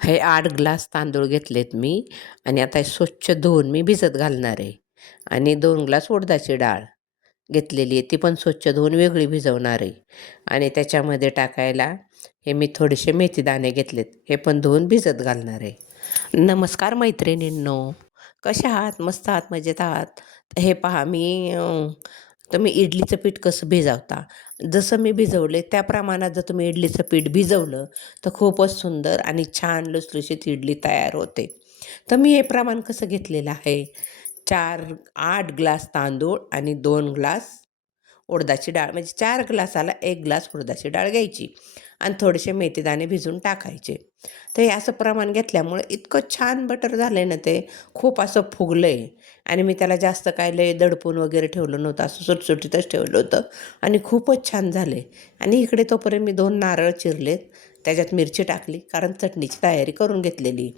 हे 8 ग्लास तांदूळ घेतलेत मी आणि आता हे स्वच्छ धुवून मी भिजत घालणार आहे. आणि 2 ग्लास उडदाची डाळ घेतलेली आहे, ती पण स्वच्छ धुवून वेगळी भिजवणार आहे. आणि त्याच्यामध्ये टाकायला हे मी थोडेसे मेथीदाणे घेतलेत, हे पण धुवून भिजत घालणार आहे. नमस्कार मैत्रिणींनो, कशा आहात? मस्त आहात? मजेत आहात? तर हे पहा मी तुम्ही इडलीचं पीठ कसं भिजवता, जसं मी भिजवले त्या प्रमाणात जर तुम्ही इडलीचं पीठ भिजवलं तर खूपच सुंदर आणि छान लुसलुशीत इडली तयार होते. तर मी हे प्रमाण कसं घेतलेलं आहे, 8 ग्लास तांदूळ आणि 2 ग्लास उडदाची डाळ, म्हणजे 4 ग्लासाला 1 ग्लास उडदाची डाळ घ्यायची आणि थोडेसे मेथीदाणे भिजून टाकायचे. तर हे असं प्रमाण घेतल्यामुळे इतकं छान बटर झालं आहे ना, ते खूप असं फुगलं आहे. आणि मी त्याला जास्त काय लय दडपून वगैरे ठेवलं नव्हतं, असं सुटसुटीतच ठेवलं होतं आणि खूपच छान झाले. आणि इकडे तोपर्यंत मी 2 नारळ चिरलेत, त्याच्यात मिरची टाकली, कारण चटणीची तयारी करून घेतलेली.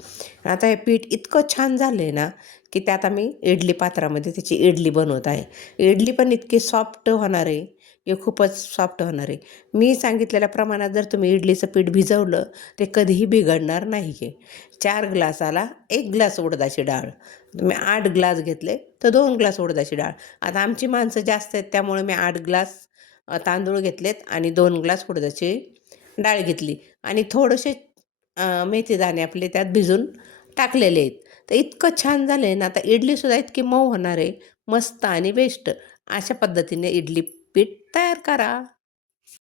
आता हे पीठ इतकं छान झालं आहे ना, की त्यात आम्ही इडली पात्रामध्ये त्याची इडली बनवत आहे. इडली पण इतकी सॉफ्ट होणार आहे, की खूपच सॉफ्ट होणार आहे. मी सांगितलेल्या प्रमाणात जर तुम्ही इडलीचं पीठ भिजवलं ते कधीही बिघडणार नाही आहे. 4 ग्लासाला 1 ग्लास उडदाची डाळ, तुम्ही 8 ग्लास घेतले तर 2 ग्लास उडदाची डाळ. आता आमची माणसं जास्त आहेत त्यामुळे मी 8 ग्लास तांदूळ घेतलेत आणि 2 ग्लास उडदाची डाळ घेतली आणि थोडेसे मेथीदाणे आपले त्यात भिजून टाकलेले आहेत. तर इतकं छान झालं आहे ना, आता इडलीसुद्धा इतकी मऊ होणार आहे, मस्त आणि बेस्ट. अशा पद्धतीने इडली पीठ तयार करा.